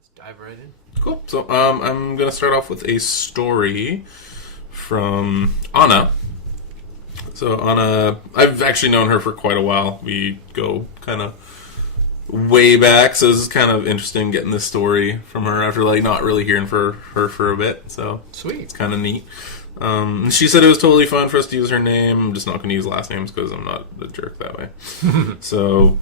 let's dive right in. Cool. So I'm going to start off with a story from Anna. So Anna, I've actually known her for quite a while. We go kind of way back, so this is kind of interesting getting this story from her after not really hearing her for a bit. So sweet, it's kind of neat. She said it was totally fine for us to use her name. I'm just not going to use last names because I'm not a jerk that way. So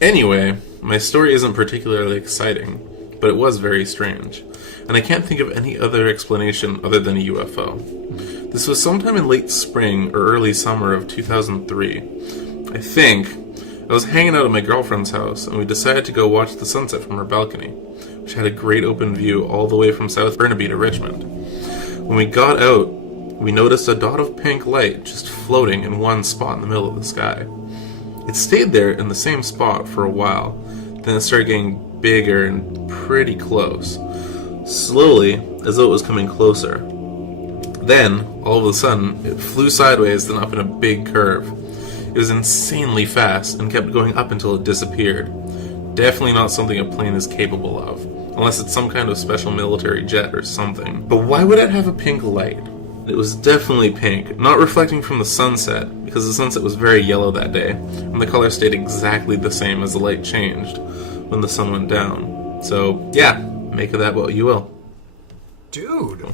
anyway, my story isn't particularly exciting, but it was very strange, and I can't think of any other explanation other than a UFO. This was sometime in late spring or early summer of 2003. I think I was hanging out at my girlfriend's house, and we decided to go watch the sunset from her balcony, which had a great open view all the way from South Burnaby to Richmond. When we got out, we noticed a dot of pink light just floating in one spot in the middle of the sky. It stayed there in the same spot for a while, then it started getting bigger and pretty close, slowly, as though it was coming closer. Then, all of a sudden, it flew sideways, then up in a big curve. It was insanely fast and kept going up until it disappeared. Definitely not something a plane is capable of, unless it's some kind of special military jet or something. But why would it have a pink light? It was definitely pink, not reflecting from the sunset, because the sunset was very yellow that day, and the color stayed exactly the same as the light changed when the sun went down. So, yeah, make of that what you will. Dude!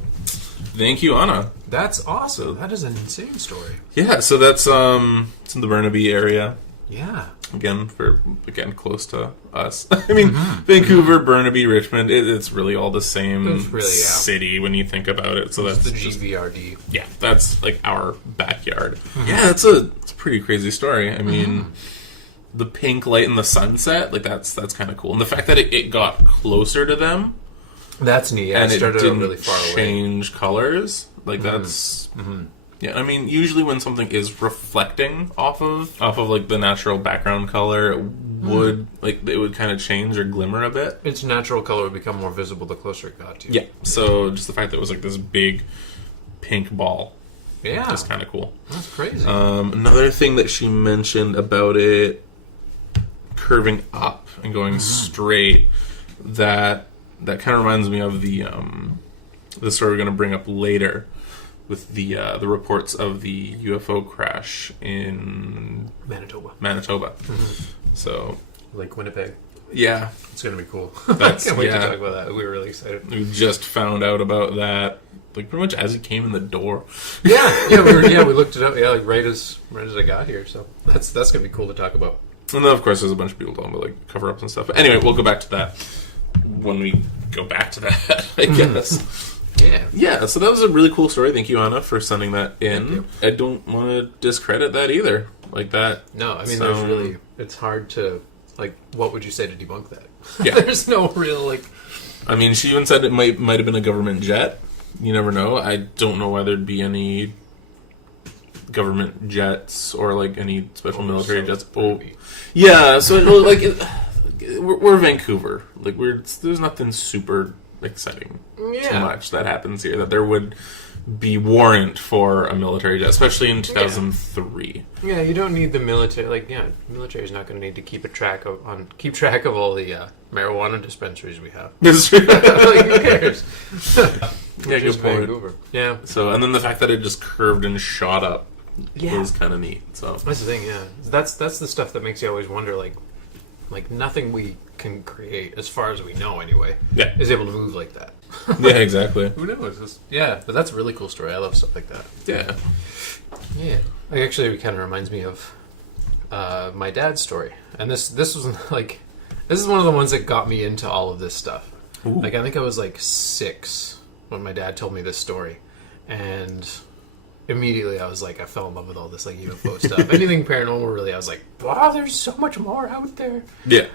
Thank you, Anna. That's awesome. That is an insane story. Yeah, so that's it's in the Burnaby area. Yeah. Again, close to us. I mean, Vancouver, Burnaby, Richmond, it's really all the same city when you think about it. So that's the GVRD. Yeah, that's like our backyard. Yeah, it's a pretty crazy story. I mean, the pink light in the sunset, that's kind of cool. And the fact that it got closer to them. That's neat. Yeah, and it didn't really far away. Change colors. That's... Yeah, I mean, usually when something is reflecting off of the natural background color, it would kind of change or glimmer a bit. Its natural color would become more visible the closer it got to. Yeah, so just the fact that it was this big pink ball. Yeah. Is kind of cool. That's crazy. Another thing that she mentioned about it curving up and going straight, that kind of reminds me of the story we're going to bring up later with the reports of the UFO crash in Manitoba. So, like Winnipeg. Yeah, it's going to be cool. I can't wait to talk about that. We were really excited. We just found out about that pretty much as he came in the door. We looked it up. Yeah, right as I got here. So that's going to be cool to talk about. And then of course there's a bunch of people talking about cover ups and stuff. But anyway, we'll go back to that when we go back to that, I guess. Yeah, so that was a really cool story. Thank you, Anna, for sending that in. I don't want to discredit that either. No, I mean, there's really... It's hard to... what would you say to debunk that? Yeah. There's no real, I mean, she even said it might have been a government jet. You never know. I don't know whether there'd be any government jets or, any special military jets. Yeah, so, we're Vancouver. There's nothing super... exciting so much that happens here that there would be warrant for a military jet, especially in 2003. Yeah, you don't need the military. Military's not going to need to keep track of all the marijuana dispensaries we have. That's true. Who cares? Yeah, good point. Vancouver. Yeah. So, and then the fact that it just curved and shot up was kind of neat. So that's the thing. Yeah, that's the stuff that makes you always wonder. Nothing we can create, as far as we know anyway, is able to move like that. Yeah, exactly. Who knows? But that's a really cool story. I love stuff like that. Yeah. Actually, it kind of reminds me of my dad's story. And this was this is one of the ones that got me into all of this stuff. Ooh. I think I was 6 when my dad told me this story. And immediately I was I fell in love with all this UFO stuff. Anything paranormal, really, I was wow, there's so much more out there. Yeah.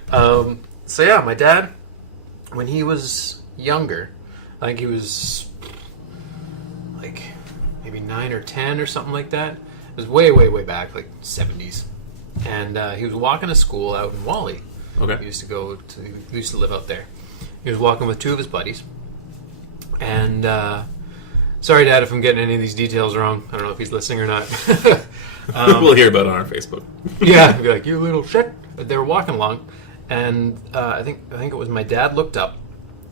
My dad, when he was younger, I think he was maybe 9 or 10 or something like that. It was way, way, way back, 70s. And he was walking to school out in Wally. Okay. He used to live out there. He was walking with 2 of his buddies. And sorry, Dad, if I'm getting any of these details wrong. I don't know if he's listening or not. We'll hear about it on our Facebook. Yeah, be you little shit. They were walking along, And I think it was my dad looked up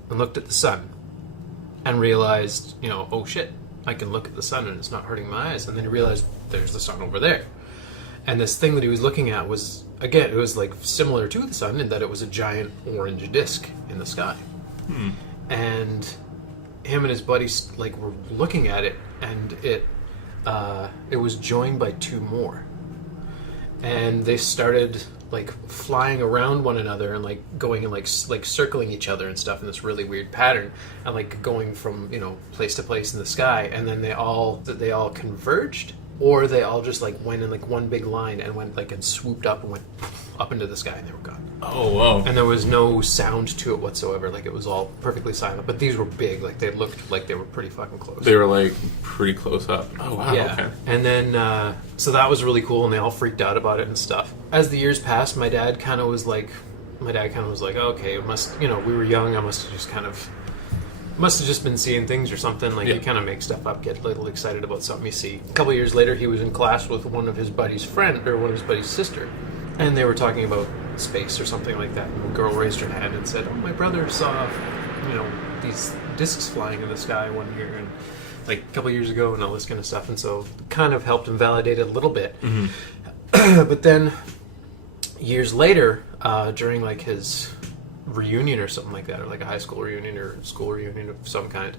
and looked at the sun and realized, oh shit, I can look at the sun and it's not hurting my eyes. And then he realized there's the sun over there. And this thing that he was looking at was, again, it was like similar to the sun in that it was a giant orange disc in the sky. And him and his buddies like were looking at it, and it was joined by two more. And they started like flying around one another and like going and like circling each other and stuff in this really weird pattern, and like going from place to place in the sky. And then they all converged, or they all just like went in like one big line and went like and swooped up and went up into the sky, and they were gone. Oh, wow. And there was no sound to it whatsoever. Like, it was all perfectly silent. But these were big. Like, they looked like they were pretty fucking close. They were like pretty close up. Oh, wow. Yeah. Okay. And then so that was really cool, and they all freaked out about it and stuff. As the years passed, my dad kind of was like, okay, it must, we were young, I must have just been seeing things or something. Like, you kind of make stuff up, get a little excited about something you see. A couple of years later, he was in class with one of his buddy's sister, and they were talking about space or something like that. And the girl raised her hand and said, "Oh, my brother saw, these discs flying in the sky one year, and like a couple of years ago, and all this kind of stuff." And so, kind of helped him validate it a little bit. But then, years later, during like his reunion or something like that, or like a high school reunion or school reunion of some kind,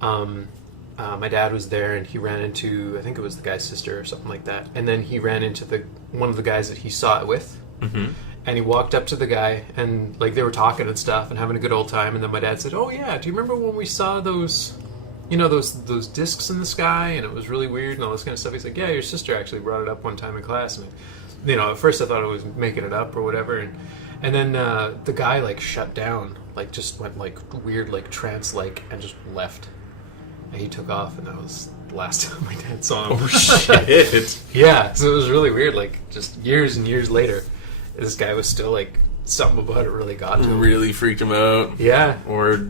my dad was there, and he ran into, I think it was the guy's sister or something like that, and then he ran into one of the guys that he saw it with, and he walked up to the guy, and like they were talking and stuff and having a good old time, and then my dad said, "Oh yeah, do you remember when we saw those those discs in the sky, and it was really weird and all this kind of stuff?" He's like, "Yeah, your sister actually brought it up one time in class," and at first I thought it was making it up or whatever, and then the guy like shut down, like just went like weird, like trance like, and just left. And he took off, and that was the last time my dad saw him. Oh, shit. Yeah, so it was really weird. Like, just years and years later, this guy was still like, something about it really got to him. Really freaked him out. Yeah. Or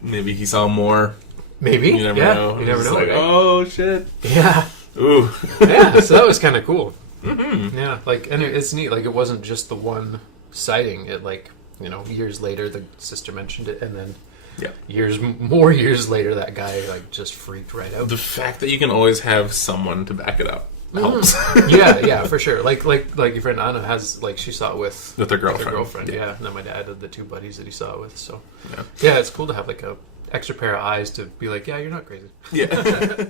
maybe he saw more. Maybe. You never know. You never know. Like, right? oh, shit. Yeah. Ooh. Yeah, so that was kind of cool. Yeah, like, and it's neat. Like, it wasn't just the one sighting. It, like, years later, the sister mentioned it, and then more years later, that guy like just freaked right out. The fact that you can always have someone to back it up helps. Yeah, for sure. Like your friend Anna has, like, she saw it with their girlfriend. Yeah. And then my dad had the two buddies that he saw it with. So yeah, it's cool to have like a extra pair of eyes to be like, yeah, you're not crazy. Yeah.